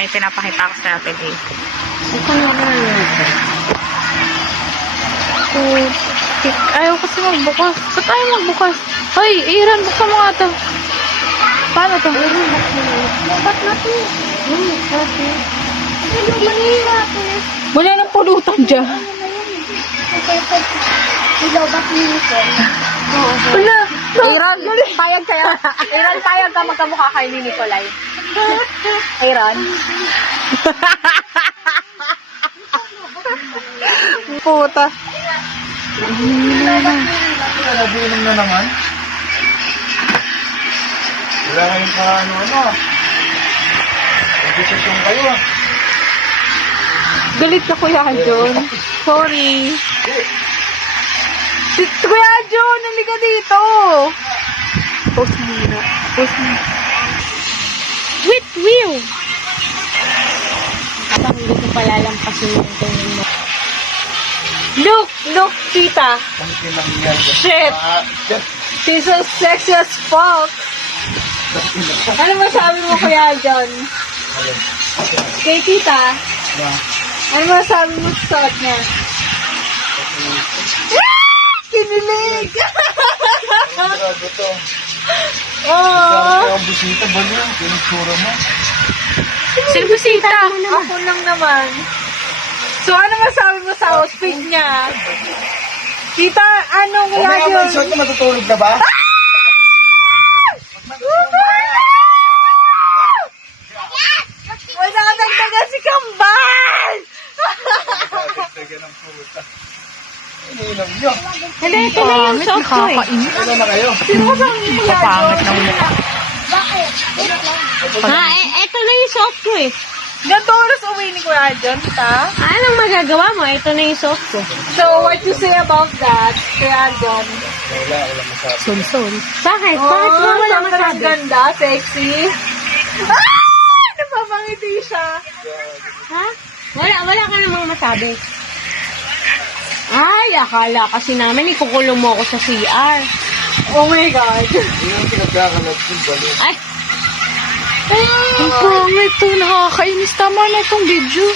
may pinapakita ko sa atin eh. Ito na ito. Ayaw kasi magbukas. Ba't ayaw magbukas? Hoy, Aaron, buksan mo nga to. Paano to? Ba't na to? Wala nang pulutan dyan. Ilaw, ba't uniform? Wala. Aaron, payag kayo. Aaron, payag ka magkamukha kay ni Nicolay. Aaron. Puta. Nabinom na naman. Wala kayong ano. Nagdesisyon kayo ah. Galit ka, Kuya John. Sorry. Kuya John, hindi ka dito. Post mo na. Post mo. With will. Kapag hindi ko palalampasin yung tingin mo. Look, tita. Ang kinangyan. Shit. Shit. She's so sexy as fuck. Ano masabi mo, Kuya John? Kay tita? Ano masabi mo sa suot niya? Kinilig! Grabe to. Oo. Grabe ang bisita ba niya? Pinitsura mo. Sino bisita? Ako lang naman. So, ano masabi mo sa outfit niya? Tita, ano, Kuya Mamaya John? mo, short na matutulog na ba? Wala ka dagdagan si Kambal! Dagdagan ng puta. Iniinom nyo. Hindi, ito na yung soft ko eh. Ano na kayo? Sino ba ang Kuya John? Ha, ito na yung soft ko eh. Ganto oras uwi ni Kuya John, ta? Anong magagawa mo? Ito na yung soft ko. So, what you say about that, Kuya John? Wala masabi. Sol. Bakit? Oh, Bakit mo wala sobrang masabi? ganda, sexy. Napapangiti siya. Ha? Wala ka namang masabi. Ay, akala kasi namin ikukulong mo ako sa CR. Oh my God. Yung pinagkakalat yung balo. Ay, Ang pangit to, nakakainis. Tama na itong video.